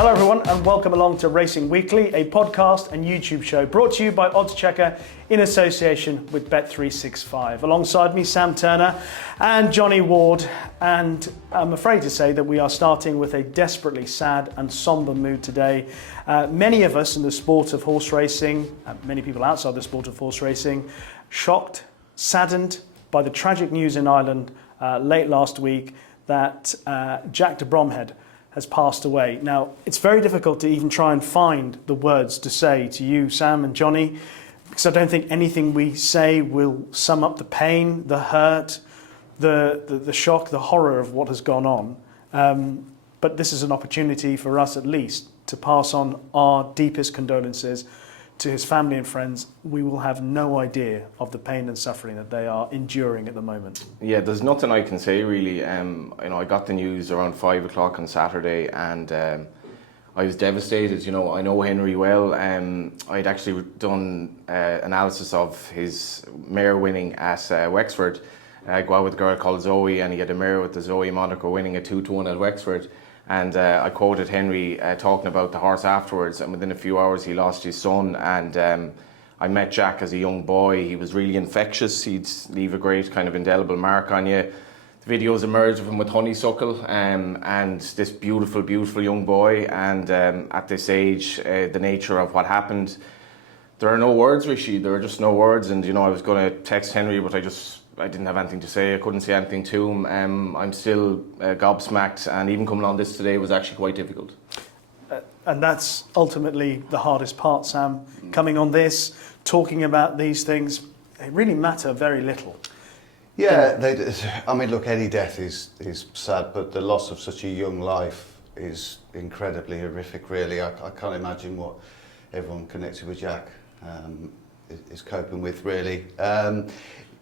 Hello everyone and welcome along to Racing Weekly, a podcast and YouTube show brought to you by oddschecker in association with Bet365. Alongside me, Sam Turner and Johnny Ward, and I'm afraid to say that we are starting with a desperately sad and sombre mood today. Many of us in the sport of horse racing, many people outside the sport of horse racing, shocked, saddened by the tragic news in Ireland late last week that Jack de Bromhead has passed away. Now, it's very difficult to even try and find the words to say to you, Sam and Johnny, because I don't think anything we say will sum up the pain, the hurt, the shock, the horror of what has gone on. But this is an opportunity for us at least to pass on our deepest condolences to his family and friends. We will have no idea of the pain and suffering that they are enduring at the moment. Yeah, there's nothing I can say really. I got the news around 5 o'clock on Saturday, and I was devastated. I know Henry well. I'd actually done analysis of his mare winning at Wexford. Go out with a girl called Zoe, and he had a mare with the Zoe moniker winning a 2-1 at Wexford. And I quoted Henry talking about the horse afterwards, and within a few hours he lost his son. And I met Jack as a young boy. He was really infectious. He'd leave a great kind of indelible mark on you. The videos emerged of him with honeysuckle, and this beautiful, beautiful young boy. And at this age, the nature of what happened, there are no words, Rishi. There are just no words. And I was going to text Henry, but I didn't have anything to say. I couldn't say anything to him. I'm still gobsmacked, and even coming on this today was actually quite difficult. And that's ultimately the hardest part, Sam. Coming on this, talking about these things, they really matter very little. Yeah, look, any death is sad, but the loss of such a young life is incredibly horrific, really. I can't imagine what everyone connected with Jack is coping with, really.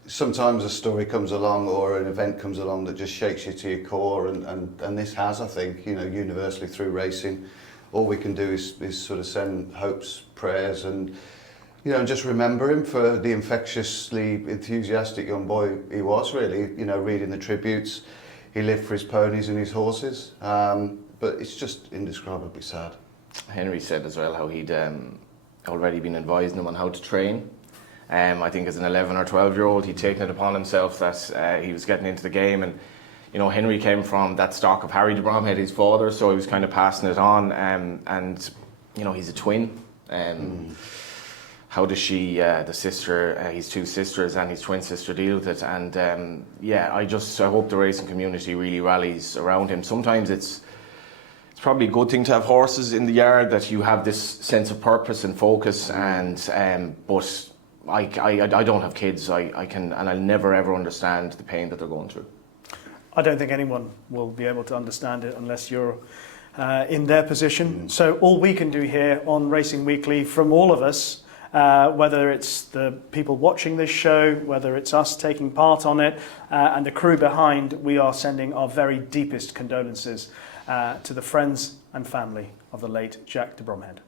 Sometimes a story comes along or an event comes along that just shakes you to your core, and this has, I think, universally through racing. All we can do is sort of send hopes, prayers, and just remember him for the infectiously enthusiastic young boy he was, really. Reading the tributes, he lived for his ponies and his horses, but it's just indescribably sad. Henry said as well how he'd already been advising him on how to train. I think as an 11 or 12-year-old, he'd taken it upon himself that he was getting into the game. And, Henry came from that stock of Harry de Bromhead, his father, so he was kind of passing it on. And he's a twin. How does she, the sister, his two sisters and his twin sister deal with it? And, I hope the racing community really rallies around him. Sometimes it's probably a good thing to have horses in the yard, that you have this sense of purpose and focus. But I don't have kids. I'll never ever understand the pain that they're going through. I don't think anyone will be able to understand it unless you're in their position. So all we can do here on Racing Weekly, from all of us, whether it's the people watching this show, whether it's us taking part on it, and the crew behind, we are sending our very deepest condolences to the friends and family of the late Jack de Bromhead.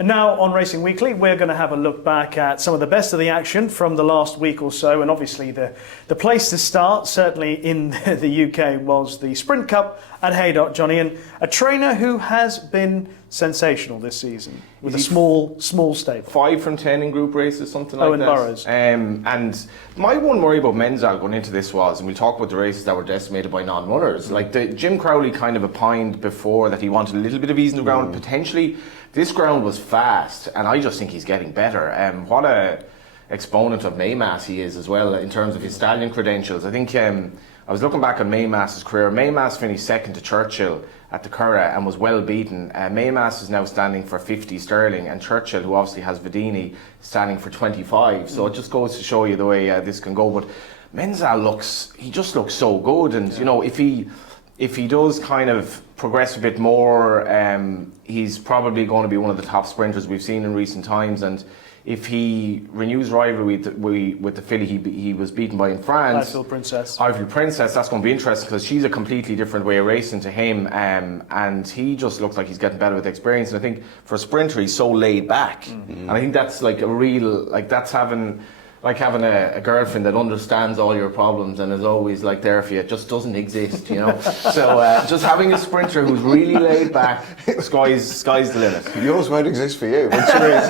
And now on Racing Weekly, we're going to have a look back at some of the best of the action from the last week or so. And obviously the place to start, certainly in the UK, was the Sprint Cup at Haydock, Johnny. And a trainer who has been sensational this season with a small stable. 5 from 10 in group races, something like Owen that. Burrows. And my one worry about Menzel going into this was, and we'll talk about the races that were decimated by non-runners, like Jim Crowley kind of opined before that he wanted a little bit of ease in the ground, potentially. This ground was fast, and I just think he's getting better. What a exponent of Maymas he is as well in terms of his stallion credentials. I think I was looking back on Maymas's career. Maymas finished second to Churchill at the Curragh and was well beaten. Maymas is now standing for 50 sterling, and Churchill, who obviously has Vedini, standing for 25. So it just goes to show you the way this can go. But Menzel just looks so good, and if he does kind of progress a bit more, he's probably going to be one of the top sprinters we've seen in recent times. And if he renews rivalry with the filly he was beaten by in France, Ivory Princess, that's going to be interesting because she's a completely different way of racing to him, and he just looks like he's getting better with experience. And I think for a sprinter, he's so laid back, and I think that's like a real, like that's having like having a girlfriend that understands all your problems and is always like there for you. It just doesn't exist, you know. So just having a sprinter who's really laid back, sky's the limit. Yours won't exist for you, but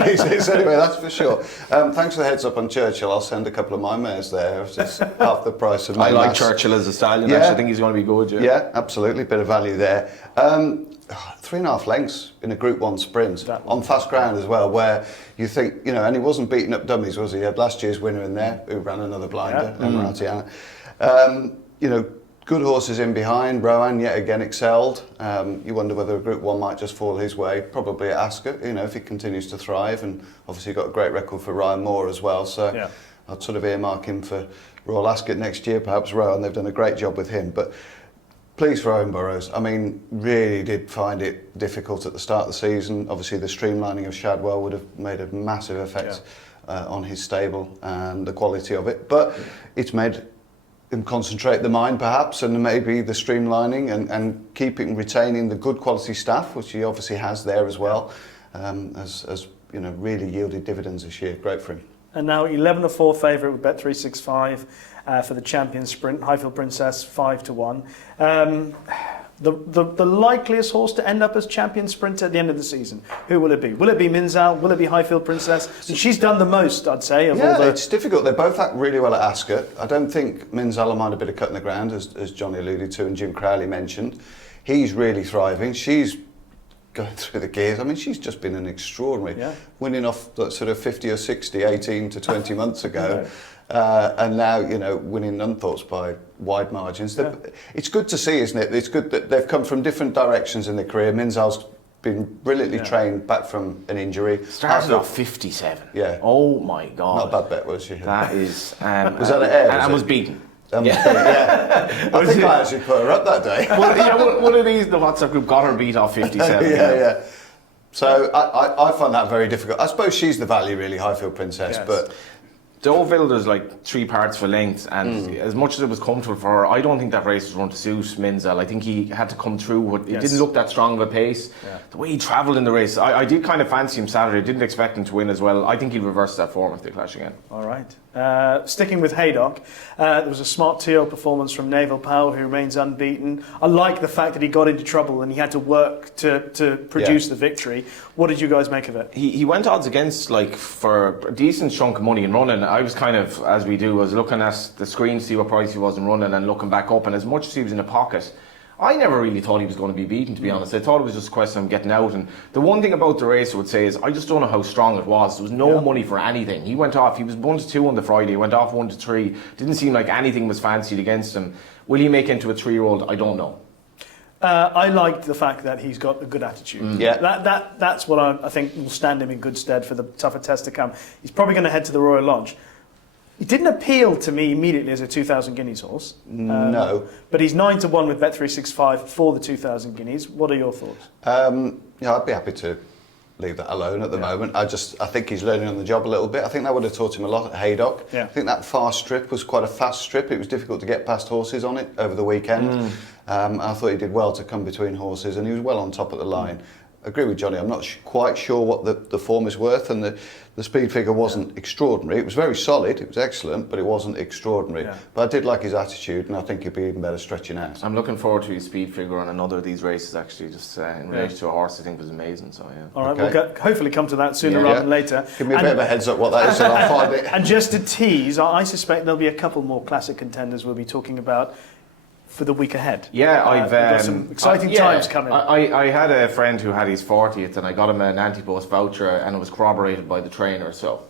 it's anyway, that's for sure. Thanks for the heads up on Churchill. I'll send a couple of my mares there. It's half the price of my I like Churchill as a stallion. Actually, I think he's going to be good. Yeah, absolutely, bit of value there. 3.5 lengths in a Group 1 sprint on fast ground as well, where you think, you know, and he wasn't beating up dummies, was he? He had last year's winner in there, who ran another blinder, Emiratiana. You know, good horses in behind. Rowan yet again excelled. You wonder whether a Group 1 might just fall his way, probably at Ascot, you know, if he continues to thrive, and obviously got a great record for Ryan Moore as well, so I'd sort of earmark him for Royal Ascot next year, perhaps Rowan. They've done a great job with him, but pleased for Owen Burrows. I mean, really did find it difficult at the start of the season. Obviously, the streamlining of Shadwell would have made a massive effect on his stable and the quality of it. But it's made him concentrate the mind, perhaps, and maybe the streamlining and retaining the good quality staff, which he obviously has there as well, has you know, really yielded dividends this year. Great for him. And now 11-4 favourite with Bet365 for the Champion Sprint. Highfield Princess 5-1. The likeliest horse to end up as Champion Sprinter at the end of the season, who will it be? Will it be Minzal? Will it be Highfield Princess? And she's done the most, I'd say. Of all the... it's difficult. They both act really well at Ascot. I don't think Minzal will mind a bit of cutting the ground, as Johnny alluded to and Jim Crowley mentioned. He's really thriving. She's going through the gears. I mean, she's just been an extraordinary, winning off that sort of 50 or 60, 18 to 20 months ago. And now, you know, winning Nunthorpe's by wide margins. It's good to see, isn't it? It's good that they've come from different directions in their career. Minzal's been brilliantly trained back from an injury. Started off 57. Yeah. Oh my God. Not a bad bet, was she? That is... was that an air? And was beaten. I think I actually put her up that day. Well, one of these in the WhatsApp group got her beat off 57. Yeah. So I find that very difficult. I suppose she's the value, really, Highfield Princess, but... Deauville, there's like 3 parts for length, and as much as it was comfortable for her, I don't think that race was run to suit Minzal. I think he had to come through. It didn't look that strong of a pace. The way he travelled in the race, I did kind of fancy him Saturday. Didn't expect him to win as well. I think he'll reverse that form if they clash again. All right. Sticking with Haydock, there was a smart TO performance from Naval Powell, who remains unbeaten. I like the fact that he got into trouble and he had to work to produce the victory. What did you guys make of it? He went odds against, like, for a decent chunk of money in running. I was kind of, as we do, was looking at the screen to see what price he was in running and looking back up, and as much as he was in a pocket, I never really thought he was going to be beaten, to be honest. I thought it was just a question of getting out. And the one thing about the race I would say is I just don't know how strong it was. There was no money for anything. He went off. He was 1-2 on the Friday. He went off 1-3. Didn't seem like anything was fancied against him. Will he make into a 3-year-old? I don't know. I liked the fact that he's got a good attitude. That's what I think will stand him in good stead for the tougher test to come. He's probably going to head to the Royal Lodge. He didn't appeal to me immediately as a 2,000 guineas horse. No. But he's 9-1 with Bet365 for the 2,000 guineas. What are your thoughts? I'd be happy to leave that alone at the moment. I think he's learning on the job a little bit. I think that would have taught him a lot at Haydock. I think that fast strip was quite a fast strip. It was difficult to get past horses on it over the weekend. I thought he did well to come between horses, and he was well on top of the line. I agree with Johnny. I'm not quite sure what the form is worth, and the speed figure wasn't extraordinary. It was very solid, it was excellent, but it wasn't extraordinary. But I did like his attitude, and I think he'd be even better stretching out. I'm looking forward to his speed figure on another of these races, actually, just in relation to a horse I think was amazing. So all right, we'll hopefully come to that sooner rather than later. Give me a bit of a heads up what that is, and I'll find it. And just to tease, I suspect there'll be a couple more classic contenders we'll be talking about for the week ahead. I've got some exciting times coming. I had a friend who had his 40th, and I got him an anti-post voucher, and it was corroborated by the trainer. So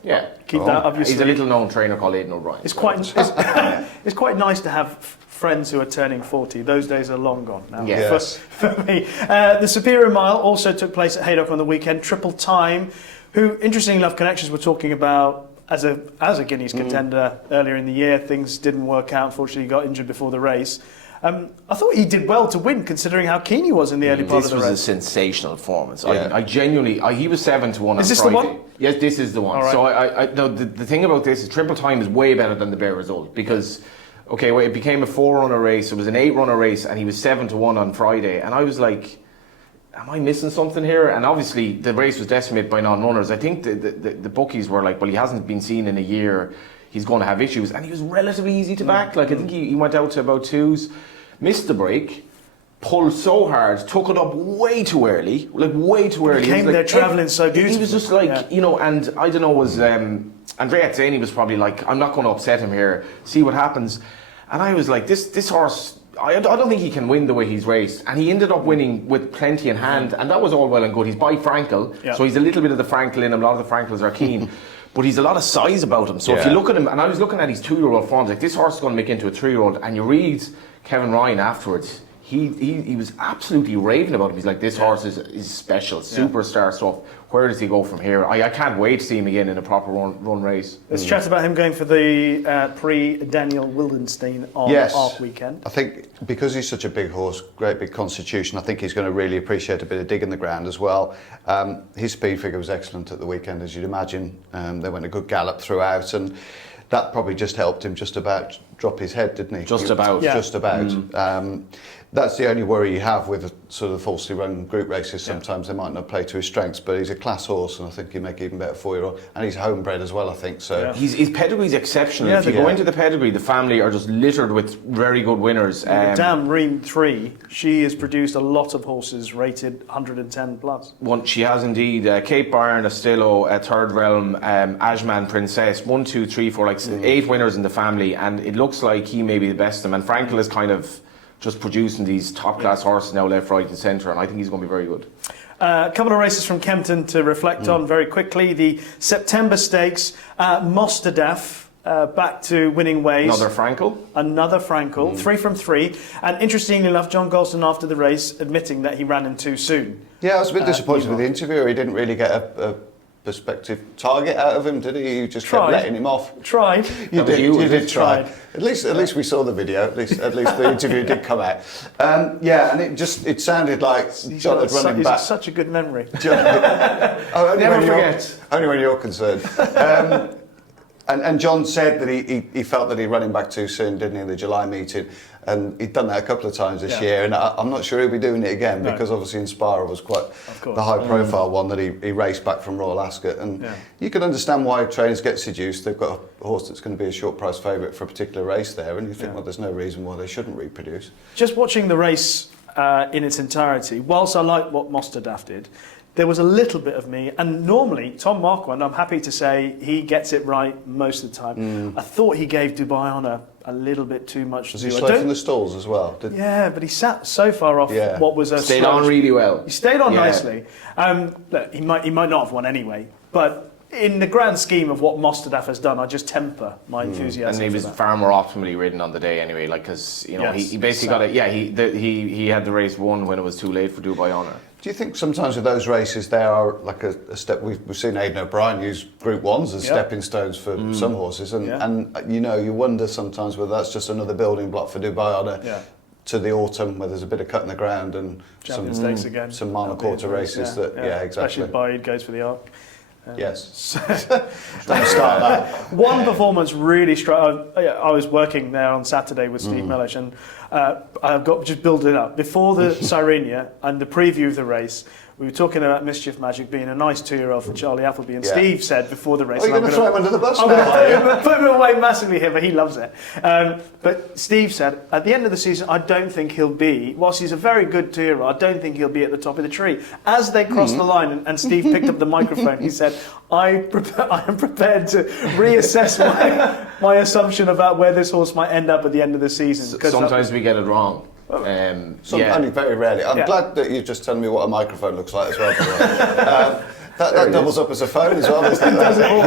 keep that up your sleeve. He's a little known trainer called Aidan O'Brien. It's quite nice to have friends who are turning 40. Those days are long gone now. For me, the Superior Mile also took place at Haydock on the weekend. Triple Time, who interestingly enough, connections were talking about as a Guineas contender earlier in the year. Things didn't work out. Unfortunately, he got injured before the race. I thought he did well to win, considering how keen he was in the early part of the race. This was a sensational performance. I genuinely, he was 7-1 on Is this Friday. the one? Yes, this is the one. Right. So the thing about this is Triple Time is way better than the bare result, because it became a 4-runner race. It was an 8-runner race, and he was 7-1 on Friday, and I was like, am I missing something here? And obviously the race was decimated by non-runners. I think the bookies were like, well, he hasn't been seen in a year. he's going to have issues. And he was relatively easy to back. Like I think he went out to about 2s, missed the break, pulled so hard, took it up way too early, like way too early. He came there travelling so beautifully. He was just like, you know, and I don't know, was Andrea Zani was probably like, I'm not going to upset him here, see what happens. And I was like, this horse, I don't think he can win the way he's raced. And he ended up winning with plenty in hand, and that was all well and good. He's by Frankel, so he's a little bit of the Frankel in him. A lot of the Frankels are keen. But he's a lot of size about him. So if you look at him, and I was looking at his 2-year-old forms, like this horse is going to make into a 3-year-old, and you read Kevin Ryan afterwards, he was absolutely raving about him. He's like, this horse is special, superstar stuff. Where does he go from here? I can't wait to see him again in a proper run race. Let's chat about him going for the pre-Daniel Wildenstein on Arc weekend. I think because he's such a big horse, great big constitution, I think he's going to really appreciate a bit of dig in the ground as well. His speed figure was excellent at the weekend, as you'd imagine. They went a good gallop throughout, and that probably just helped him just about drop his head, didn't he? Just about. That's the only worry you have with sort of falsely run group races. Sometimes they might not play to his strengths, but he's a class horse, and I think he'll make even better 4-year-old. And he's homebred as well, I think. So his pedigree's exceptional. If you go into the pedigree, the family are just littered with very good winners. Dam Ream 3, she has produced a lot of horses rated 110 plus. She has indeed. Cape Byron, Astillo, Third Realm, Ajman Princess, 1, 2, 3, 4, like 8 winners in the family, and it looks like he may be the best of them. And Frankel is kind of just producing these top-class horses now left, right and centre, and I think he's going to be very good. A couple of races from Kempton to reflect on very quickly. The September Stakes, Mostadaf back to winning ways. Another Frankel. 3 from 3. And interestingly enough, John Golston after the race admitting that he ran him too soon. Yeah, I was a bit disappointed with the interviewer. He didn't really get a prospective target out of him, did he? You just kept letting him off. Tried. You did try. At least we saw the video. At least the interview did come out. And it sounded like John had run him back. He's such a good memory. Never forget. Only when you're concerned. And John said that he felt that he ran him back too soon, didn't he, in the July meeting? And he'd done that a couple of times this year, and I'm not sure he'll be doing it again because obviously Inspire was quite the high-profile one that he raced back from Royal Ascot. And you can understand why trainers get seduced. They've got a horse that's going to be a short-price favourite for a particular race there, and you think, well, there's no reason why they shouldn't reproduce. Just watching the race in its entirety, whilst I like what Mostadaf did, there was a little bit of me, and normally Tom Marquand, I'm happy to say he gets it right most of the time. I thought he gave Dubai Honour a little bit too much. Was he slow from the stalls as well? But he sat so far off what was a stayed on really well. He stayed on nicely. Look, he might not have won anyway, but in the grand scheme of what Mostadaf has done, I just temper my enthusiasm. And he was far more optimally ridden on the day anyway, like because he basically got it. Yeah, he had the race won when it was too late for Dubai Honour. Do you think sometimes with those races they are like a step? We've seen Aidan O'Brien use Group 1s as stepping stones for some horses, and you wonder sometimes whether that's just another building block for Dubai Honour to the autumn, where there's a bit of cut in the ground and some minor quarter races exactly. Especially if Baid goes for the Arc. Yes. Don't start that. One performance really struck. I was working there on Saturday with Steve Mellish, and I've got just build it up before the Sirenia and the preview of the race. We were talking about Mischief Magic being a nice 2-year-old for Charlie Appleby, and Steve said before the race, you're going to throw him under the bus I'm going to put him away massively here, but he loves it. But Steve said, at the end of the season, I don't think he'll be, whilst he's a very good 2-year-old, I don't think he'll be at the top of the tree. As they crossed the line, and Steve picked up the microphone, he said, I am prepared to reassess my assumption about where this horse might end up at the end of the season. Sometimes we get it wrong. Only very rarely. I'm glad that you're just telling me what a microphone looks like as well. That doubles up as a phone as well. Doesn't it? Does it all,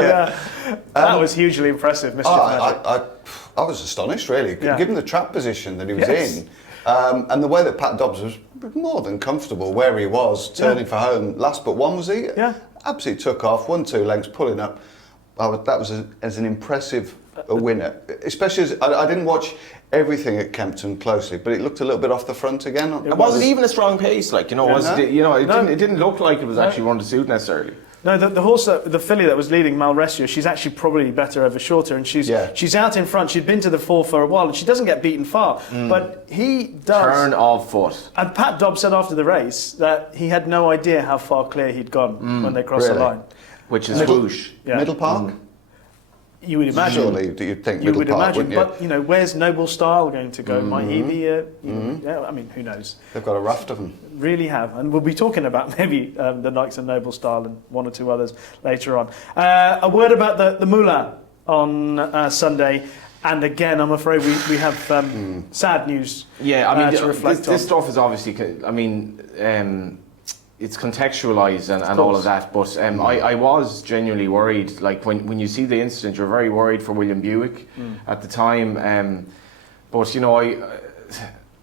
that was hugely impressive, Mr. Magic. I was astonished, really, given the trap position that he was in, and the way that Pat Dobbs was more than comfortable where he was, turning for home. Last but one, was he? Yeah. Absolutely took off, 1-2 lengths, pulling up. That was as an impressive a winner, especially as I didn't watch everything at Kempton closely, but it looked a little bit off the front again. It wasn't even a strong pace, it didn't look like it was actually run to suit necessarily. No, the horse, the filly that was leading Malresio, she's actually probably better over shorter, and she's out in front. She'd been to the fore for a while, and she doesn't get beaten far, but he does. Turn of foot. And Pat Dobbs said after the race that he had no idea how far clear he'd gone when they crossed the line. Which is whoosh. Middle Park? You would imagine. Surely you'd think You middle would part, imagine, wouldn't you? but where's Noble Style going to go? Might he be yeah, I mean, who knows? They've got a raft of them. Really have, and we'll be talking about maybe the likes of Noble Style and one or two others later on. A word about the Moulin on Sunday. And again, I'm afraid we have sad news. Yeah, I mean, to reflect this stuff is obviously, I mean, it's contextualised and all of that. But I was genuinely worried. Like when you see the incident, you're very worried for William Buick at the time. But you know,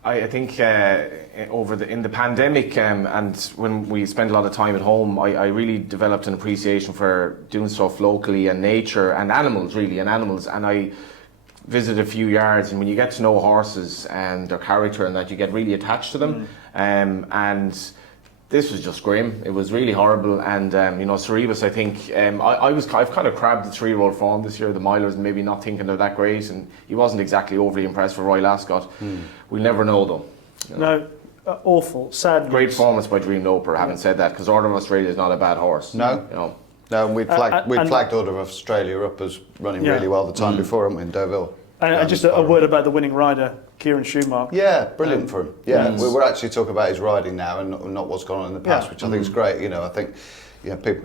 I think in the pandemic and when we spent a lot of time at home, I really developed an appreciation for doing stuff locally and nature and animals, really, and I visited a few yards, and when you get to know horses and their character and that, you get really attached to them. And this was just grim. It was really horrible. And you know, Cerebus, I think I've kind of crabbed the 3-year-old form this year, the milers, and maybe not thinking they're that great. And he wasn't exactly overly impressed for Royal Ascot. We'll never know though. You know? No, awful, sad news. Great performance by Dream Loper. Having said that, because Order of Australia is not a bad horse. No. You know. No, and we'd flagged Order of Australia up as running really well the time before, haven't we, in Deauville? And just a word about the winning rider, Kieran Schumacher. Yeah, brilliant for him. Yeah, we're actually talking about his riding now and not what's gone on in the past, which I think is great. You know, I think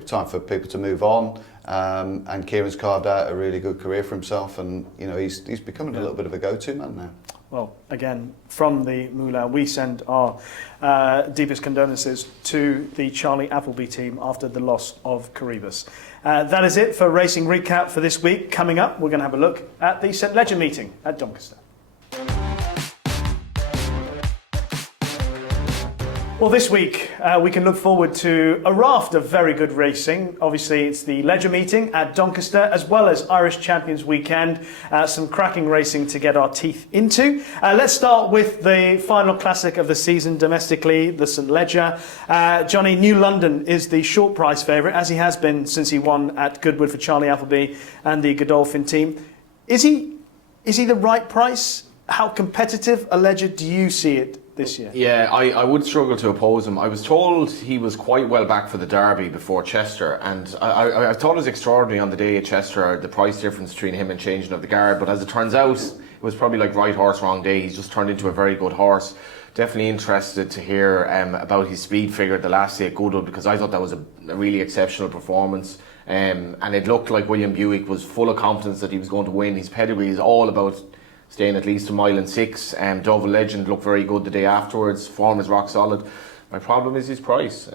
time for people to move on. And Kieran's carved out a really good career for himself, and you know he's becoming a little bit of a go-to man now. Well, again, from the Moulin, we send our deepest condolences to the Charlie Appleby team after the loss of Cerebus. That is it for Racing Recap for this week. Coming up, we're going to have a look at the St Leger meeting at Doncaster. Well, this week we can look forward to a raft of very good racing. Obviously, it's the Leger meeting at Doncaster, as well as Irish Champions Weekend. Some cracking racing to get our teeth into. Let's start with the final classic of the season domestically, the St Leger. Johnny, New London is the short price favourite, as he has been since he won at Goodwood for Charlie Appleby and the Godolphin team. Is he the right price? How competitive a Leger do you see it this year? Yeah, I would struggle to oppose him. I was told he was quite well back for the Derby before Chester, and I thought it was extraordinary on the day at Chester, the price difference between him and Changing of the Guard, but as it turns out, it was probably like right horse, wrong day. He's just turned into a very good horse. Definitely interested to hear about his speed figure the last day at Goodwood, because I thought that was a really exceptional performance. And it looked like William Buick was full of confidence that he was going to win. His pedigree is all about staying at least a mile and 6. Dover Legend looked very good the day afterwards. Form is rock solid. My problem is his price.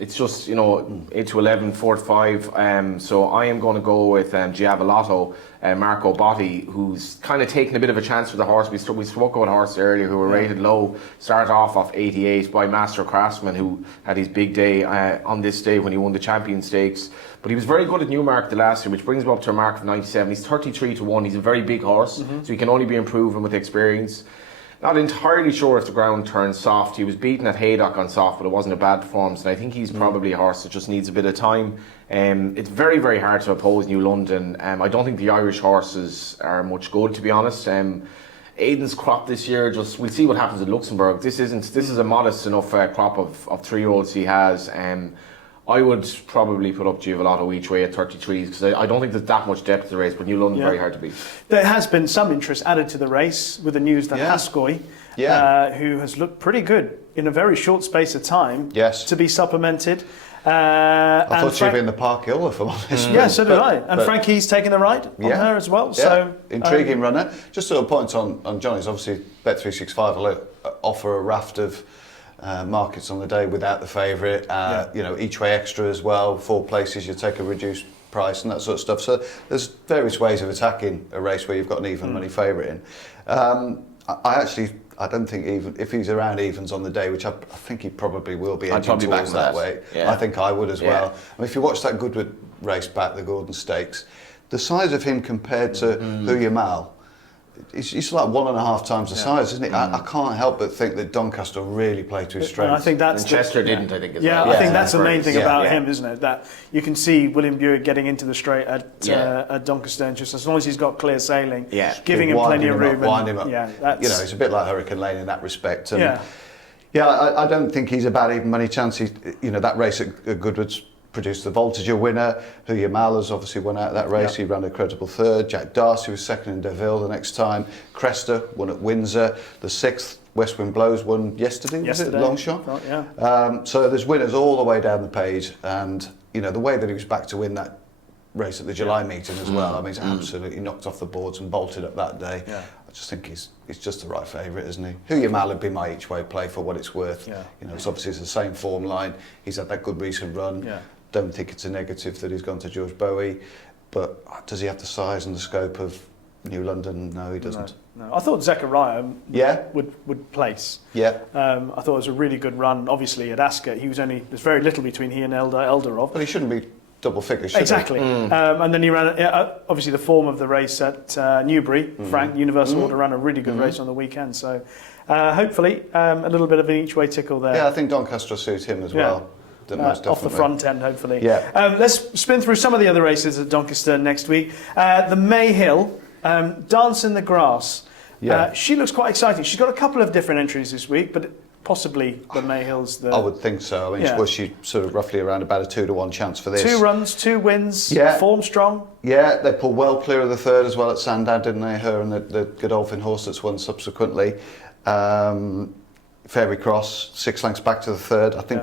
It's just, 8 to 11, 4 to 5. So I am going to go with Giavolotto, Marco Botti, who's kind of taking a bit of a chance with the horse. We spoke about horses earlier who were rated low. Started off 88 by Master Craftsman, who had his big day on this day when he won the Champion Stakes. But he was very good at Newmarket the last year, which brings him up to a mark of 97. He's 33 to 1. He's a very big horse, so he can only be improving with experience. Not entirely sure if the ground turns soft. He was beaten at Haydock on soft, but it wasn't a bad performance. And I think he's probably a horse that just needs a bit of time. It's very, very hard to oppose New London. I don't think the Irish horses are much good, to be honest. Aiden's crop this year, we'll see what happens at Luxembourg. This is a modest enough crop of 3-year-olds he has. I would probably put up Giavolotto each way at 33s, because I don't think there's that much depth to the race, but New London very hard to beat. There has been some interest added to the race with the news that Haskoy, who has looked pretty good in a very short space of time, to be supplemented. I thought she'd be in the Park Hill, if I'm honest. Yeah, so did I. And Frankie's taken the right on her as well. Yeah. So intriguing runner. Just sort of points on Johnny's. Obviously, Bet365 will offer a raft of markets on the day without the favourite. Each way extra as well. 4 places, you take a reduced price and that sort of stuff. So there's various ways of attacking a race where you've got an even money favourite in. I don't think even if he's around evens on the day, which I think he probably will be edging towards that way. Yeah. I think I would as well. I mean, if you watch that Goodwood race back, the Gordon Stakes, the size of him compared to Huya Mal, he's like 1.5 times the size, isn't he? I can't help but think that Doncaster really played to his strengths. I think that's Chester didn't, I think. I think that's the main thing about him, isn't it? That you can see William Buick getting into the straight at Doncaster, and just as long as he's got clear sailing, giving him plenty of room. Wind him up. It's a bit like Hurricane Lane in that respect. And I don't think he's a bad even money chance. That race at Goodwood's produced the Voltager winner. Who Yamala's obviously won out that race. He ran a credible third. Jack Darcy was second in Deauville the next time. Cresta won at Windsor. The 6th, West Wind Blows, won yesterday. Was it Longchamp? Oh, yeah. So there's winners all the way down the page, and you know the way that he was back to win that race at the July meeting as well. I mean, he's absolutely knocked off the boards and bolted up that day. Yeah. I just think he's just the right favourite, isn't he? Who Yamal would be my each way play for what it's worth. Yeah. You know, it's obviously the same form line. He's had that good recent run. Yeah. Don't think it's a negative that he's gone to George Bowie, but does he have the size and the scope of New London? No, he doesn't. No. I thought Zechariah would place. Yeah. I thought it was a really good run. Obviously at Ascot, there's very little between he and Eldarov. But he shouldn't be double figures, should exactly. he? And then he ran, obviously the form of the race at Newbury, Frank, Universal Order ran a really good race on the weekend. So hopefully a little bit of an each way tickle there. Yeah, I think Doncaster will suit him as well. Off the front end, hopefully. Yeah. Let's spin through some of the other races at Doncaster next week. The May Hill, Dance in the Grass. Yeah. She looks quite exciting. She's got a couple of different entries this week, but possibly the May Hill's the... I would think so. I mean, she sort of roughly around about a 2-to-1 chance for this. 2 runs, 2 wins, form strong. Yeah, they pulled well clear of the third as well at Sandown, didn't they? Her and the Godolphin horse that's won subsequently. Fairy Cross, 6 lengths back to the third. I think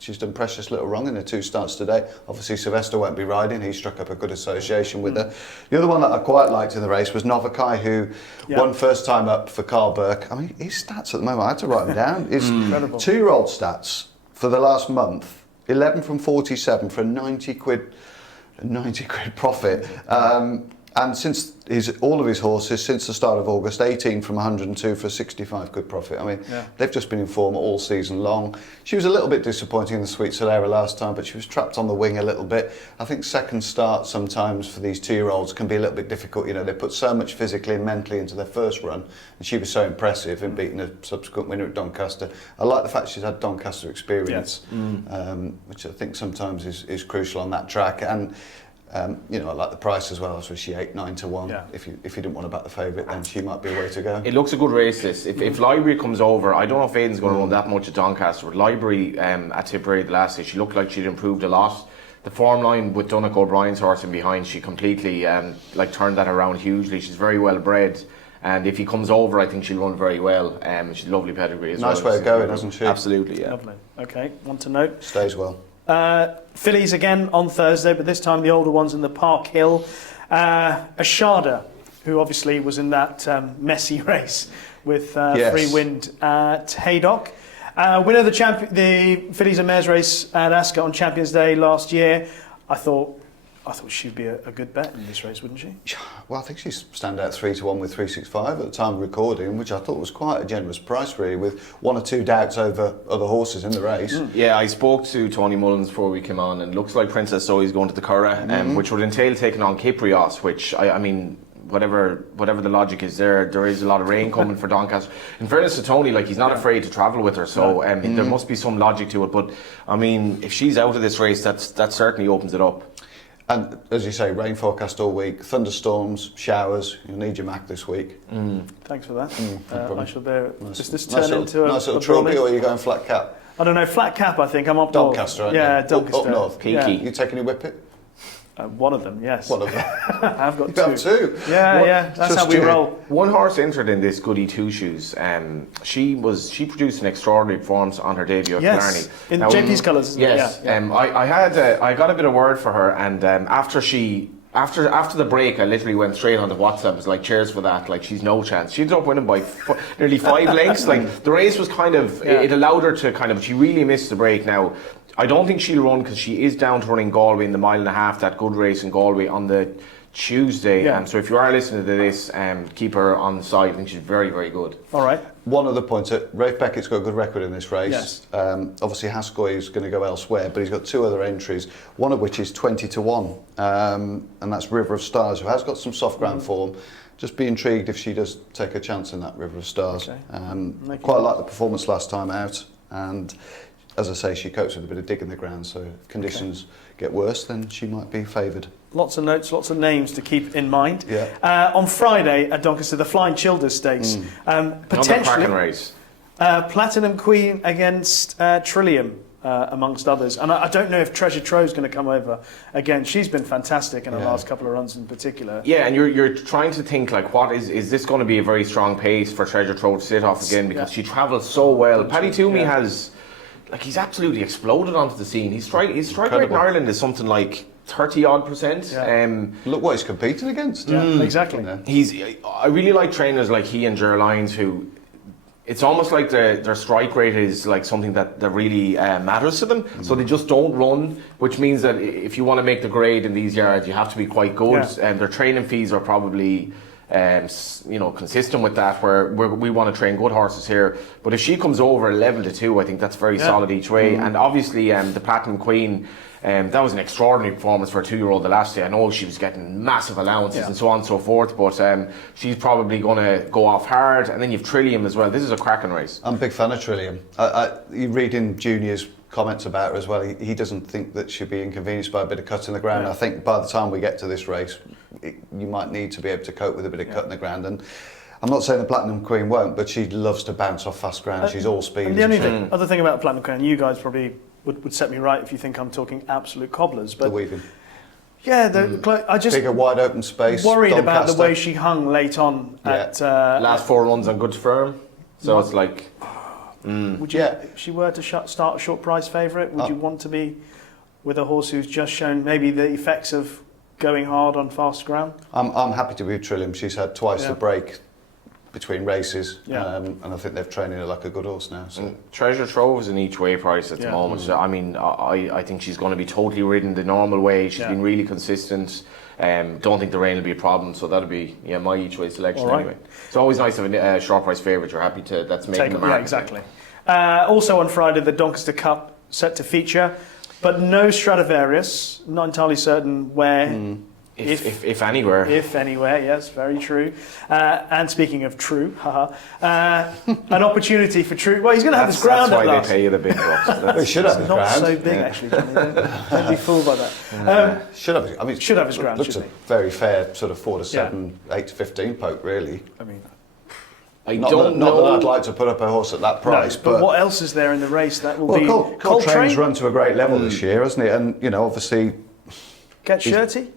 she's done precious little wrong in the 2 starts today. Obviously Sylvester won't be riding. He struck up a good association with her. The other one that I quite liked in the race was Novakai, who won first time up for Carl Burke. I mean, his stats at the moment, I had to write them down. His 2-year-old stats for the last month, 11 from 47 for a 90 quid profit. And since all of his horses, since the start of August, 18 from 102 for a 65 quid profit. I mean, they've just been in form all season long. She was a little bit disappointing in the Sweet Solera last time, but she was trapped on the wing a little bit. I think second start sometimes for these 2-year-olds can be a little bit difficult. You know, they put so much physically and mentally into their first run, and she was so impressive in beating a subsequent winner at Doncaster. I like the fact she's had Doncaster experience, which I think sometimes is crucial on that track. And you know, I like the price as well. So she 8-9 to 1. Yeah. If you didn't want to back the favourite, then she might be a way to go. It looks a good race. This. If Library comes over, I don't know if Aidan's going to run that much at Doncaster. But Library at Tipperary the last day, she looked like she'd improved a lot. The form line with Donnacha O'Brien's horse in behind, she completely turned that around hugely. She's very well bred. And if he comes over, I think she'll run very well. She's a lovely pedigree as well. Nice way of going, hasn't she? Absolutely, yeah. Lovely. Okay, one to note. Stays well. Fillies again on Thursday, but this time the older ones in the Park Hill. Ashada, who obviously was in that messy race with free wind at Haydock. Winner of the Fillies and Mares race at Ascot on Champions Day last year. I thought she'd be a good bet in this race, wouldn't she? Well, I think she's stand out 3-to-1 with 365 at the time of recording, which I thought was quite a generous price, really, with 1 or 2 doubts over other horses in the race. Yeah, I spoke to Tony Mullins before we came on, and looks like Princess Zoe's going to the Curragh, which would entail taking on Kyprios, which I mean, whatever the logic is there is a lot of rain coming for Doncaster. In fairness to Tony, like, he's not afraid to travel with her, so there must be some logic to it. But I mean, if she's out of this race, that certainly opens it up. And as you say, rain forecast all week, thunderstorms, showers. You'll need your Mac this week. Thanks for that. I shall bear. Does this nice turn into a nice little trophy, or are you going flat cap? I don't know, flat cap. I think I'm up Doncaster, north. aren't you? Doncaster. Up north. Peaky. Yeah. You taking your whippet? One of them, yes. One of them. I've got You 2. have 2. Yeah. That's how we roll. One horse entered in this Goody Two Shoes. She produced an extraordinary performance on her debut at Killarney. In JP's colours. Yes. I got a bit of word for her, and after the break, I literally went straight on the WhatsApp. It was like, cheers for that. Like, she's no chance. She ended up winning by nearly 5 lengths. Like, the race was kind of, it allowed her to she really missed the break. Now, I don't think she'll run because she is down to running Galway in the 1.5 mile, that good race in Galway on the Tuesday. So if you are listening to this, keep her on the side. I think she's very, very good. All right. One other point, Rafe Beckett's got a good record in this race. Yes. Obviously Haskoy is going to go elsewhere, but he's got 2 other entries, one of which is 20-to-1, and that's River of Stars, who has got some soft ground form. Just be intrigued if she does take a chance in that River of Stars. Okay. Quite like the performance last time out, and as I say, she copes with a bit of dig in the ground, so if conditions get worse, then she might be favoured. Lots of notes, lots of names to keep in mind. Yeah. On Friday at Doncaster, the Flying Childers Stakes. Potentially. Another cracking race. Platinum Queen against Trillium. amongst others. And I don't know if Treasure Trove's going to come over again. She's been fantastic in the last couple of runs in particular. Yeah, and you're trying to think, like, what is this going to be a very strong pace for Treasure Trove to sit off again, because she travels so well. Paddy Toomey has, like, he's absolutely exploded onto the scene. His strike rate in Ireland is something like 30-odd%. Yeah. Look what he's competing against. Yeah, exactly. I really like trainers like he and Ger Lyons, who, it's almost like their strike rate is like something that really matters to them. So they just don't run, which means that if you want to make the grade in these yards, you have to be quite good. And their training fees are probably consistent with that, where we want to train good horses here. But if she comes over a level to 2, I think that's very solid each way. And obviously the Platinum Queen, that was an extraordinary performance for a 2-year-old the last day. I know she was getting massive allowances and so on and so forth, but she's probably going to go off hard. And then you've Trillium as well. This is a cracking race. I'm a big fan of Trillium. You read in Junior's comments about her as well. He doesn't think that she'll be inconvenienced by a bit of cut in the ground. I think by the time we get to this race, you might need to be able to cope with a bit of cut in the ground. And I'm not saying the Platinum Queen won't, but she loves to bounce off fast ground. She's all speed. And the only other thing about the Platinum Queen, you guys probably would set me right if you think I'm talking absolute cobblers, but the weaving. Yeah, I just bigger, wide open space. Worried Doncaster. about the way she hung late on at last 4 runs on good firm. So it's like, would you, if she were to start a short price favourite, would you want to be with a horse who's just shown maybe the effects of going hard on fast ground? I'm happy to be with Trillium. She's had twice the break between races, and I think they've trained her like a good horse now. So. Treasure Trove is an each way price at the moment. So, I mean, I think she's going to be totally ridden the normal way. She's been really consistent. Don't think the rain will be a problem, so that'll be my each way selection anyway. It's always nice to have a short price favourite. You're happy to that's making the market. Yeah, exactly. Also on Friday, the Doncaster Cup set to feature, but no Stradivarius. Not entirely certain where. If anywhere. If anywhere, yes, very true. And speaking of true, an opportunity for True. Well, he's going to have his ground at last. That's why they pay you the big bucks. He should have his ground. Not so big, actually, Johnny. Don't be fooled by that. Should have. I mean, should have his ground. Looks a very fair sort of 4 to 7, 8 to 15 poke, really. I mean, not that I'd like to put up a horse at that price, but what else is there in the race that will be? Coltrane's run to a great level this year, hasn't it? And obviously, Get Shirty.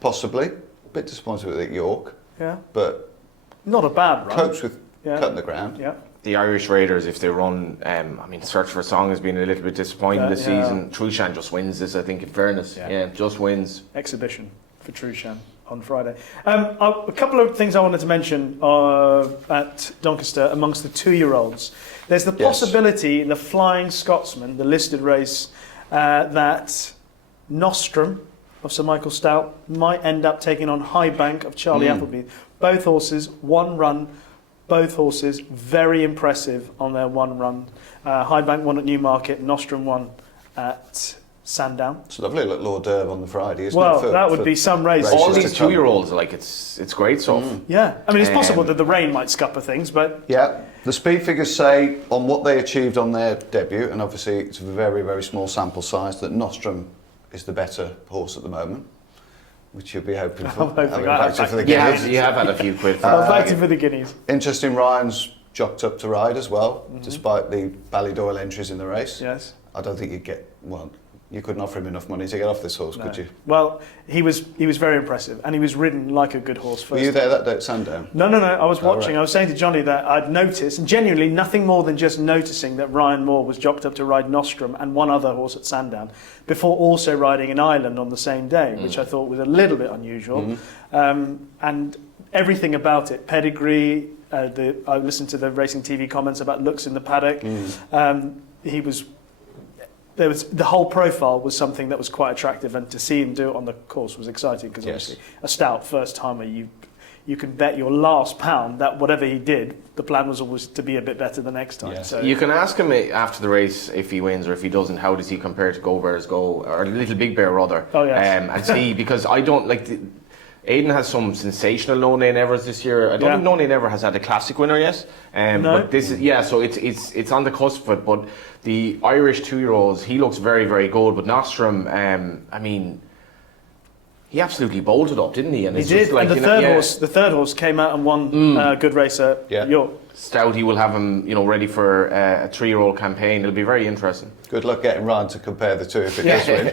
Possibly. A bit disappointed with it at York. Yeah. But not a bad run. Copes with cutting the ground. Yeah. The Irish Raiders, if they run, Search for a Song has been a little bit disappointing this season. Trushan just wins this, I think, in fairness. Yeah, just wins. Exhibition for Trushan on Friday. A couple of things I wanted to mention at Doncaster amongst the 2-year-olds. There's the possibility, the Flying Scotsman, the listed race, that Nostrum of Sir Michael Stout might end up taking on High Bank of Charlie Appleby. Both horses, 1 run, both horses very impressive on their 1 run. High Bank won at Newmarket, Nostrum won at Sandown. It's lovely look Lord Derb on the Friday, isn't it? Well, that would be some race. All these 2-year-olds, like it's great stuff. Yeah, I mean it's possible that the rain might scupper things, but the speed figures say on what they achieved on their debut, and obviously it's a very, very small sample size, that Nostrum is the better horse at the moment, which you'll be hoping for. For the guineas. You have had a few quid for I'm fighting for the guineas. Interesting, Ryan's jocked up to ride as well, despite the Ballydoyle entries in the race. Yes. I don't think you couldn't offer him enough money to get off this horse, could you? Well, he was very impressive, and he was ridden like a good horse first. Were you there that day at Sandown? No, I was watching. Right. I was saying to Johnny that I'd noticed, and genuinely nothing more than just noticing that Ryan Moore was jocked up to ride Nostrum and 1 other horse at Sandown, before also riding in Ireland on the same day, which I thought was a little bit unusual. And everything about it, pedigree, I listened to the racing TV comments about looks in the paddock. The whole profile was something that was quite attractive, and to see him do it on the course was exciting, because obviously a Stout first timer, you can bet your last pound that whatever he did, the plan was always to be a bit better the next time. Yes. So you can ask him after the race if he wins or if he doesn't, how does he compare to Go Bears Go, or Little Big Bear rather. Oh yes. And see, because I don't like Aidan has some sensational No Name Evers this year. I don't think No Name Ever has had a classic winner yet. No. But this is so it's on the cusp of it. But the Irish 2-year-olds, he looks very, very good. But Nostrum, he absolutely bolted up, didn't he? And He it's did. just like, And the third horse came out and won Good Race at York. Stouty will have him, ready for a 3-year-old campaign. It'll be very interesting. Good luck getting Ryan to compare the two if it does win.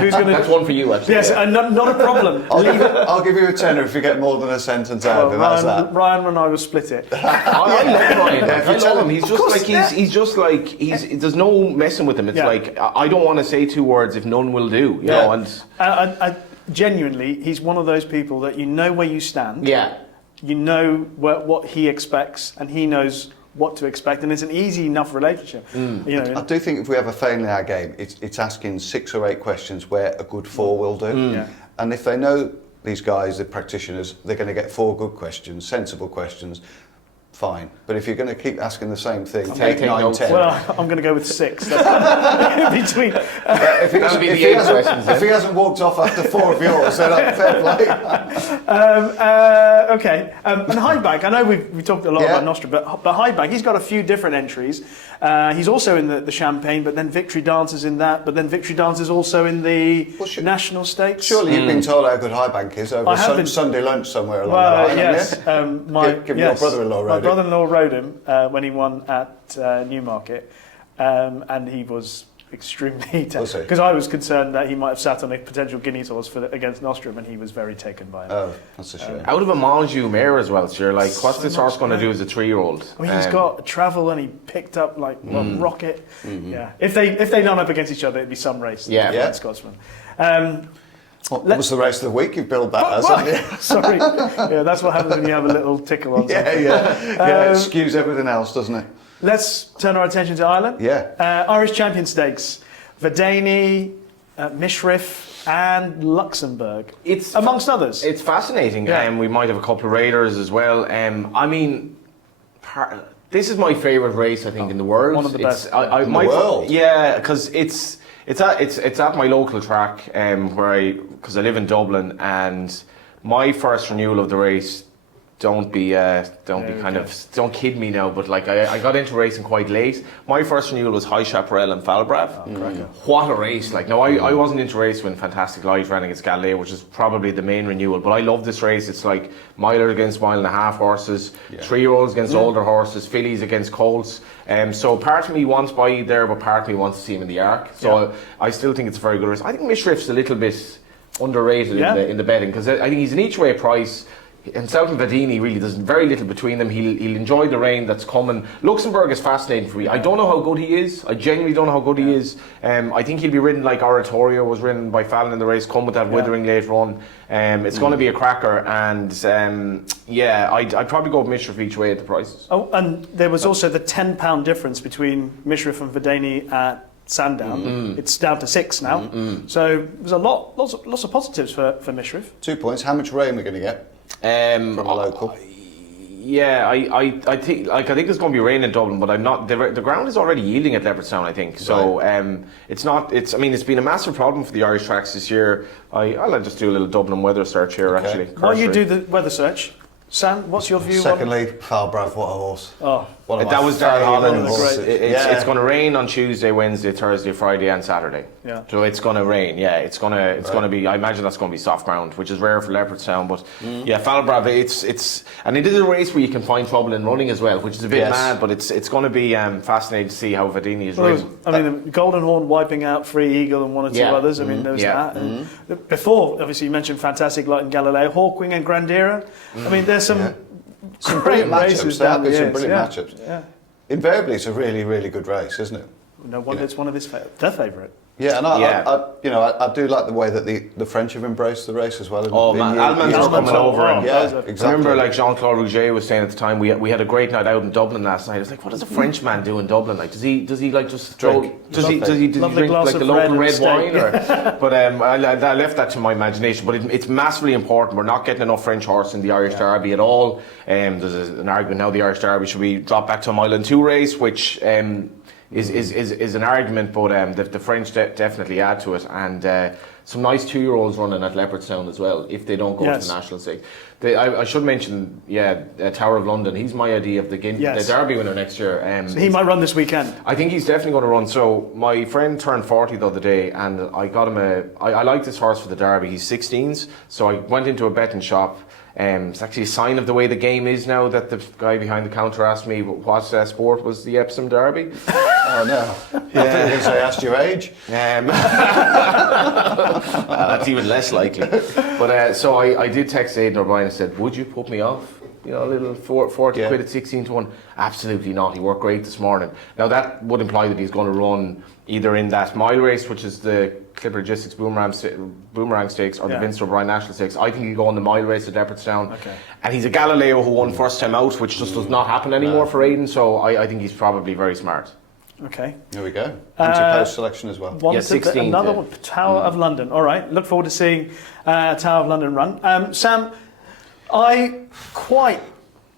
Who's going to? That's one for you, actually. Yes, not a problem. I'll give you a tenner if you get more than a sentence out of him. How's that? Ryan and I will split it. I love Ryan. I love him. He's just like there's no messing with him. It's like I don't want to say 2 words if none will do. You know, and I genuinely, he's one of those people that you know where you stand. Yeah. You know what he expects, and he knows what to expect, and it's an easy enough relationship. I do think if we have a fail in our game, it's asking 6 or 8 questions where a good 4 will do. And if they know these guys, the practitioners, they're going to get 4 good questions, sensible questions, fine. But if you're going to keep asking the same thing, take 9, 10. Well, I'm going to go with 6. That's between. If he hasn't walked off after 4 of yours, then fair play. Okay. And Haydock, I know we talked a lot about Nostrum, but Haydock, he's got a few different entries. He's also in the Champagne, but then Victory Dance is in that, but then Victory Dance is also in the National Stakes. Surely you've been told how good Haydock is over Sunday lunch somewhere along the line. Yes. Your brother-in-law rode My brother-in-law rode him when he won at Newmarket, and he was extremely because I was concerned that he might have sat on a potential Guineas horse against Nostrum, and he was very taken by him. Oh, that's a shame. Out of a Monjou mare as well, so you're like, what's this horse going to do as a 3-year-old? I mean, he's got travel, and he picked up Rocket. Yeah, if they line up against each other, it'd be some race. Yeah. Scotsman. What was the race of the week you've billed that as, haven't you? Sorry. Yeah, that's what happens when you have a little tickle on something. Yeah, it skews everything else, doesn't it? Let's turn our attention to Ireland. Yeah. Irish Champion Stakes. Verdane, Mishrif and Luxembourg, amongst others. It's fascinating. We might have a couple of Raiders as well. This is my favourite race, I think, in the world. One of the best. In the world? Yeah, because it's at my local track because I live in Dublin, and my first renewal of the race. Don't kid me now, but like I got into racing quite late. My first renewal was High Chaparral and Falbrav. What a race! Like, no, I wasn't into race when Fantastic Light ran against Galilei, which is probably the main renewal. But I love this race. It's like miler against 1.5 mile horses, 3-year-olds against older horses, fillies against colts. So part of me wants Bailly there, but part of me wants to see him in the Arc. So I still think it's a very good race. I think Mishrif's a little bit underrated in the betting, because I think he's an each way price. Himself and Vadini, really, there's very little between them. He'll enjoy the rain that's coming. Luxembourg is fascinating for me. I don't know how good he is. I genuinely don't know how good he is. I think he'll be ridden like Oratorio was ridden by Fallon in the race, come with that withering later on. It's going to be a cracker, and I'd probably go with Mishrif each way at the prices. Oh, and there was also the £10 difference between Mishrif and Vadini at Sandown. It's down to 6 now. So there's lots of positives for Mishrif. 2 points. How much rain are we going to get? From a local. I think there's going to be rain in Dublin, but I'm not. The ground is already yielding at Leopardstown, I think. So it's not. It's been a massive problem for the Irish tracks this year. I'll just do a little Dublin weather search here actually. While you do the weather search, Sam, what's your view? Secondly, Falbrav, what a horse! That was Darren Holland. It's going to rain on Tuesday, Wednesday, Thursday, Friday, and Saturday. Yeah. So it's going to rain. Yeah, it's going to be. I imagine that's going to be soft ground, which is rare for Leopardstown. But Falbrav, it's and it is a race where you can find trouble in running as well, which is a bit mad. But it's going to be fascinating to see how Vadini is ridden. The Golden Horn wiping out Free Eagle and 1 or 2 others. There was that. And before, obviously, you mentioned Fantastic Light and Galileo, Hawkwing and Grandira. There's some brilliant matchups. There have been some brilliant matchups. Yeah. Invariably, it's a really, really good race, isn't it? No wonder it's one of their favourite. Yeah, and I do like the way that the French have embraced the race as well. Oh man, Alman's coming over. Exactly. I remember, like Jean-Claude Rouget was saying at the time, we had a great night out in Dublin last night. I was like, what does a French man do in Dublin? Like, does he like just drink? Does he drink like the local red wine? But I left that to my imagination. But it's massively important. We're not getting enough French horse in the Irish Derby at all. There's an argument now the Irish Derby should be dropped back to a 1 mile and 2 race, which is an argument, but the French definitely add to it, and some nice 2-year-olds running at Leopardstown as well, if they don't go to the National Stakes. I should mention, Tower of London. He's my idea of the Derby winner next year. So he might run this weekend. I think he's definitely going to run. So my friend turned 40 the other day, and I got him I like this horse for the Derby. He's 16s, so I went into a betting shop. It's actually a sign of the way the game is now that the guy behind the counter asked me what sport was the Epsom Derby. Oh no! I think I asked your age. That's even less likely. But so I did text Aidan O'Brien and said, "Would you put me off? You know, a little 40 quid at 16-1." Absolutely not. He worked great this morning. Now that would imply that he's going to run either in that mile race, which is the Clipper Logistics Boomerang Stakes, or the Vincent O'Brien National Stakes. I think he'll go on the mile race at Leopardstown. Okay. And he's a Galileo who won first time out, which just does not happen anymore for Aidan. So I think he's probably very smart. Okay. There we go. Anti-post selection as well. 16. Another one, Tower of London. All right. Look forward to seeing Tower of London run. Sam, I'm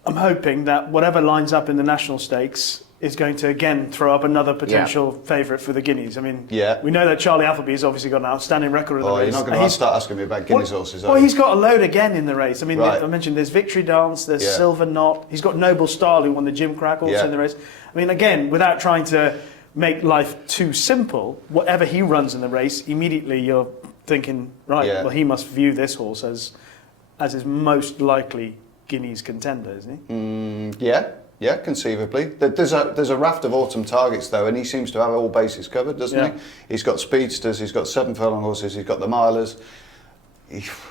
hoping that whatever lines up in the National Stakes is going to again throw up another potential favourite for the Guineas. I mean, we know that Charlie Appleby has obviously got an outstanding record of the race. You're not going to start asking me about Guineas horses, are you? Well, he's got a load again in the race. I mean, I mentioned there's Victory Dance, there's Silver Knot. He's got Noble Style, who won the Jim Crack also in the race. I mean, again, without trying to make life too simple, whatever he runs in the race, immediately you're thinking, well, he must view this horse as his most likely Guineas contender, isn't he? Yeah, conceivably. There's a raft of autumn targets though, and he seems to have all bases covered, doesn't he? He's got speedsters, he's got 7 furlong horses, he's got the milers.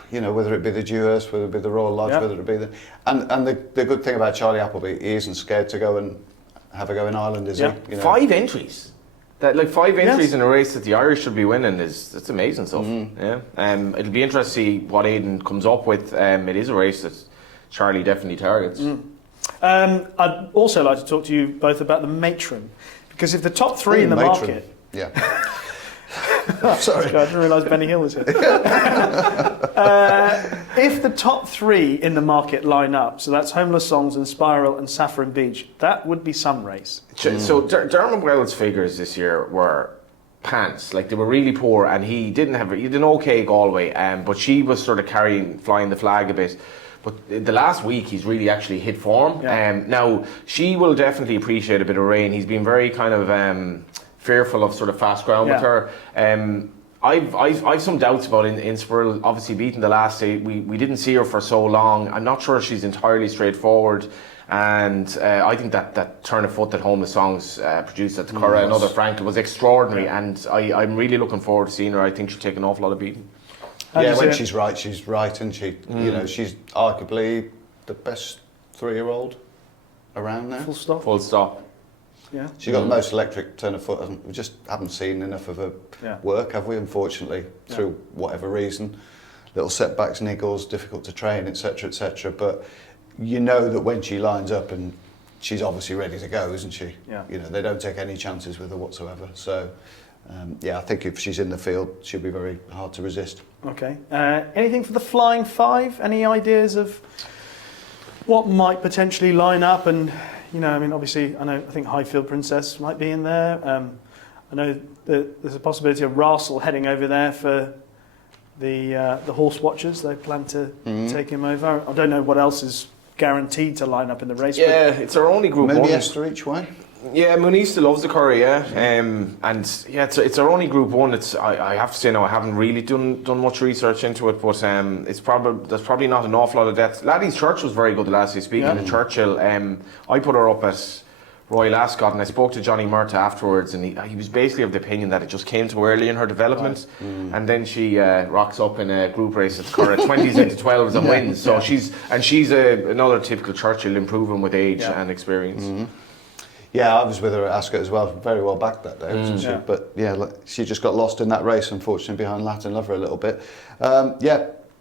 Whether it be the Dewhurst, whether it be the Royal Lodge, whether it be the the good thing about Charlie Appleby, he isn't scared to go and have a go in Ireland, is he? 5 entries. Five entries in a race that the Irish should be winning that's amazing stuff. It'll be interesting to see what Aidan comes up with. It is a race that Charlie definitely targets. I'd also like to talk to you both about the Matron, because if the top 3 in the market... Sorry. I didn't realise Benny Hill was here. If the top 3 in the market line up, so that's Homeless Songs and Spiral and Saffron Beach, that would be some race. So Dermot Wells' figures this year were pants. They were really poor, and he did an okay Galway, but she was sort of flying the flag a bit. But the last week, he's really actually hit form. Now, she will definitely appreciate a bit of rain. He's been very kind of fearful of sort of fast ground with her. I've some doubts about Inspiral obviously beating the last 8. We didn't see her for so long. I'm not sure she's entirely straightforward. And I think that turn of foot that Homeless Songs produced at the Curragh and other Franklin was extraordinary. And I'm really looking forward to seeing her. I think she'll take an awful lot of beating. When she's right, and she, she's arguably the best 3-year-old around now. Full stop. Yeah. She got the most electric turn of foot. We just haven't seen enough of her work, have we? Unfortunately, through whatever reason, little setbacks, niggles, difficult to train, etc., etc. But you know that when she lines up, and she's obviously ready to go, isn't she? Yeah. They don't take any chances with her whatsoever. So. I think if she's in the field, she'll be very hard to resist. Okay. Anything for the Flying 5? Any ideas of what might potentially line up? And obviously, I think Highfield Princess might be in there. I know that there's a possibility of Russell heading over there for the Horse Watchers. They plan to take him over. I don't know what else is guaranteed to line up in the race. Yeah, it's our only Group 1. Maybe Esther each way. Yeah, Mooney still loves the Curry, it's our only Group 1. I have to say now, I haven't really done much research into it, but there's probably not an awful lot of depth. Laddie's Church was very good the last day. Speaking of Churchill, I put her up at Royal Ascot, and I spoke to Johnny Murta afterwards, and he was basically of the opinion that it just came too early in her development, and then she rocks up in a group race at Curragh, 20s into 12s and wins. So she's another typical Churchill, improving with age and experience. Yeah, I was with her at Ascot as well. Very well backed that day, wasn't she? But she just got lost in that race, unfortunately, behind Latin Lover a little bit.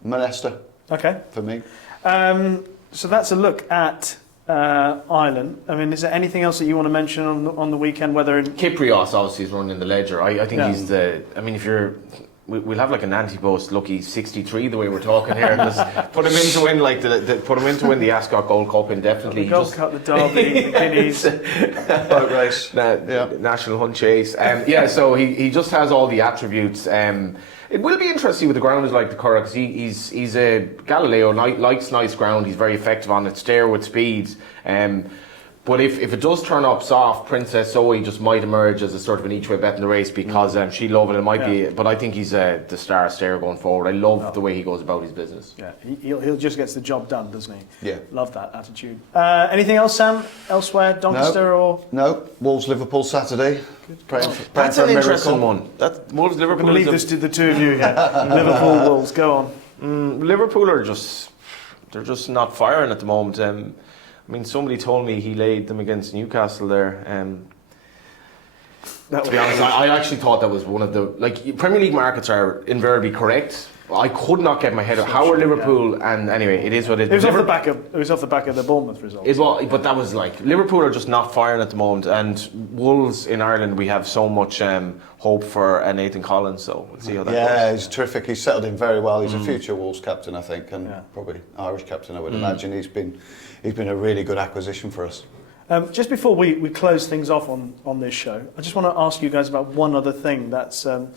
Monesta. Okay. For me. So that's a look at Ireland. I mean, is there anything else that you want to mention on the weekend? Whether Kyprios obviously is running the Leger. I think he's the. I mean, if you're we'll have like an anti-boast lucky 63 the way we're talking here. Just put him in to win put him in to win the Ascot Gold Cup indefinitely. The Gold Cup, the Derby, the Guineas, boat race, National Hunt Chase. So he just has all the attributes. It will be interesting with the ground is like the Curragh, because he's a Galileo, likes nice ground. He's very effective on it, stare with speed. But if it does turn up soft, Princess Zoe just might emerge as a sort of an each way bet in the race, because she'll love it. It might be, but I think he's the star stayer going forward. I love the way he goes about his business. Yeah, he'll just gets the job done, doesn't he? Yeah, love that attitude. Anything else, Sam? Elsewhere, Doncaster or no? Wolves Liverpool Saturday. That's an interesting one. Wolves Liverpool. I'm going to leave this to the two of you here. Liverpool Wolves, go on. Liverpool are just not firing at the moment. I mean, somebody told me he laid them against Newcastle there. To be honest, I actually thought that was one of the Premier League markets are invariably correct. I could not get my head around how are Liverpool, and anyway, it is what it is. It was off the back of the Bournemouth result. But that was Liverpool are just not firing at the moment, and Wolves in Ireland, we have so much hope for Nathan Collins, so we'll see how that goes. Yeah, he's terrific. He's settled in very well. He's a future Wolves captain, I think, and probably Irish captain, I would imagine. He's been a really good acquisition for us. Just before we close things off on this show, I just want to ask you guys about one other thing that's a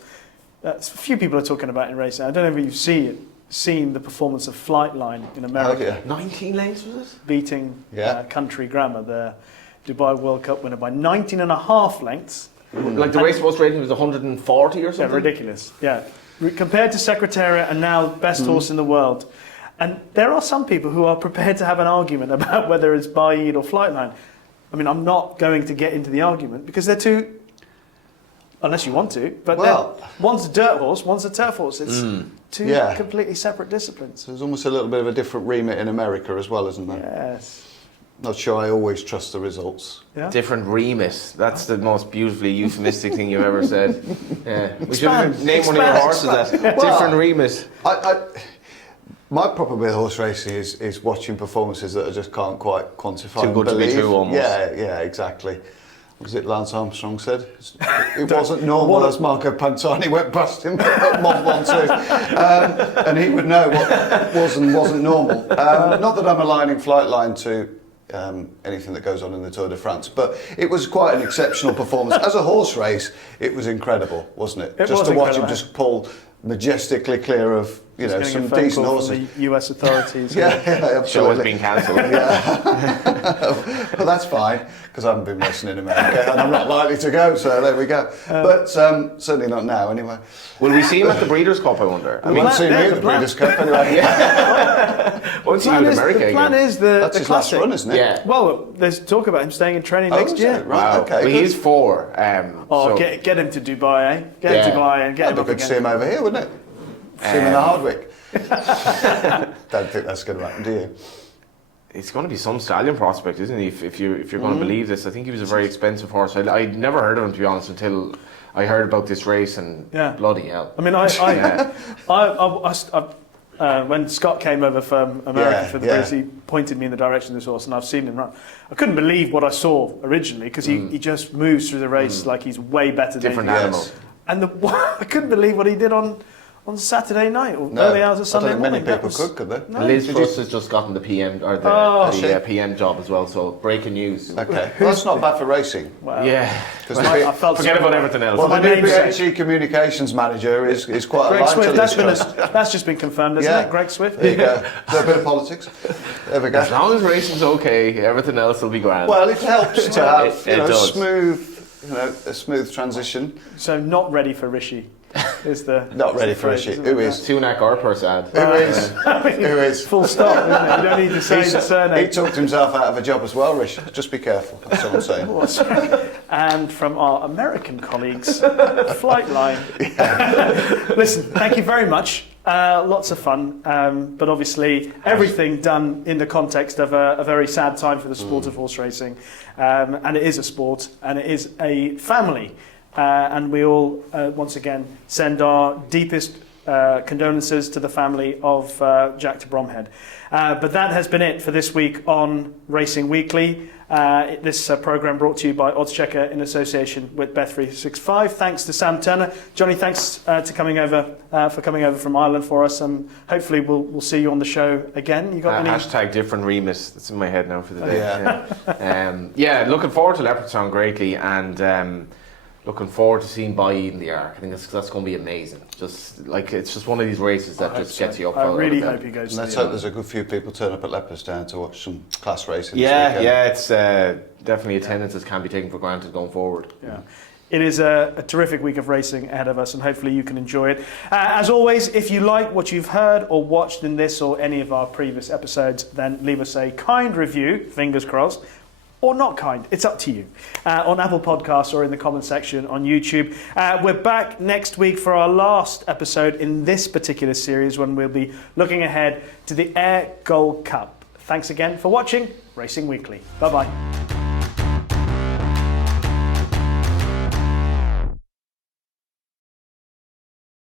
few people are talking about in racing. I don't know if you've seen the performance of Flightline in America. 19 lengths was it? Beating Country Grammar, the Dubai World Cup winner, by 19.5 lengths. Like the race most rating was 140 or something? Yeah, ridiculous. Yeah. Compared to Secretariat and now best horse in the world. And there are some people who are prepared to have an argument about whether it's Baaeed or Flightline. I mean, I'm not going to get into the argument because they're two, unless you want to, but one's a dirt horse, one's a turf horse. It's two completely separate disciplines. There's almost a little bit of a different remit in America as well, isn't there? Yes. Not sure I always trust the results. Yeah? Different remit. That's the most beautifully euphemistic thing you've ever said. Yeah. We should name one of your horses that. Different remit. My problem with horse racing is watching performances that I just can't quite quantify. Too good to be true, almost. Yeah, exactly. Was it Lance Armstrong said? It wasn't normal as Marco Pantani went past him at Mont Ventoux. And he would know what was and wasn't normal. Not that I'm aligning Flightline to anything that goes on in the Tour de France, but it was quite an exceptional performance. As a horse race, it was incredible, wasn't it? Just to watch him just pull majestically clear of some decent horses. From the US authorities. Absolutely. Show has been cancelled. Well, that's fine because I haven't been racing in America and I'm not likely to go. So there we go. But certainly not now, anyway. Will we see him at the Breeders' Cup? I wonder. We won't see me at the Breeders' Cup anyway. Won't see you in America the plan again. is that's his classic. last run, isn't it? Yeah. Well, there's talk about him staying in training next year. Right. Wow. Okay. Well, he is 4. Get him to Dubai, eh? Get him to Dubai and get him That'd be up good again. to see him over here, wouldn't it? See him in the Hardwick. Don't think that's going to happen, do you? It's going to be some stallion prospect, isn't he? If you're going to believe this, I think he was a very expensive horse. I'd never heard of him, to be honest, until I heard about this race, and bloody hell. I mean, when Scott came over from America for the race, he pointed me in the direction of this horse, and I've seen him run. I couldn't believe what I saw originally because he just moves through the race like he's way better than different animal. And I couldn't believe what he did on Saturday night or early hours of Sunday morning. Many people could they? No. Liz Truss has just gotten the PM or the PM job as well. So breaking news. Okay, well, that's not bad for racing. Well, yeah, I felt forget about everything else. Well, the new BHE communications manager is quite Greg Swift. a That's just been confirmed, isn't it? Greg Swift. There you go. A bit of politics. There we go. As long as racing's okay, everything else will be grand. Well, it helps to have a smooth transition. So not ready for Rishi. Not ready for Rishi. Who is? Sunak or Persad. Who is? Full stop, isn't it? You don't need to say the surname. He talked himself out of a job as well, Rishi. Just be careful, that's all I'm saying. And from our American colleagues, Flightline. Listen, thank you very much. Lots of fun, but obviously everything done in the context of a very sad time for the sport of horse racing. And it is a sport, and it is a family. And we all, once again, send our deepest condolences to the family of Jack de Bromhead. But that has been it for this week on Racing Weekly. This programme brought to you by oddschecker in association with Bet365. Thanks to Sam Turner. Johnny, thanks for coming over from Ireland for us. Hopefully we'll see you on the show again. You got any? Hashtag different Remus. That's in my head now for the day. Yeah, looking forward to Leopardstown greatly, and looking forward to seeing By Eden the Arc. I think that's going to be amazing. It's just one of these races that just gets you up. I really hope he goes. Let's hope there's a good few people turn up at Leopardstown to watch some class racing. Yeah, it's definitely attendances can be taken for granted going forward. Yeah. It is a terrific week of racing ahead of us, and hopefully you can enjoy it. As always, if you like what you've heard or watched in this or any of our previous episodes, then leave us a kind review, fingers crossed, or not kind, it's up to you, on Apple Podcasts or in the comment section on YouTube. We're back next week for our last episode in this particular series, when we'll be looking ahead to the Ayr Gold Cup. Thanks again for watching Racing Weekly. Bye-bye.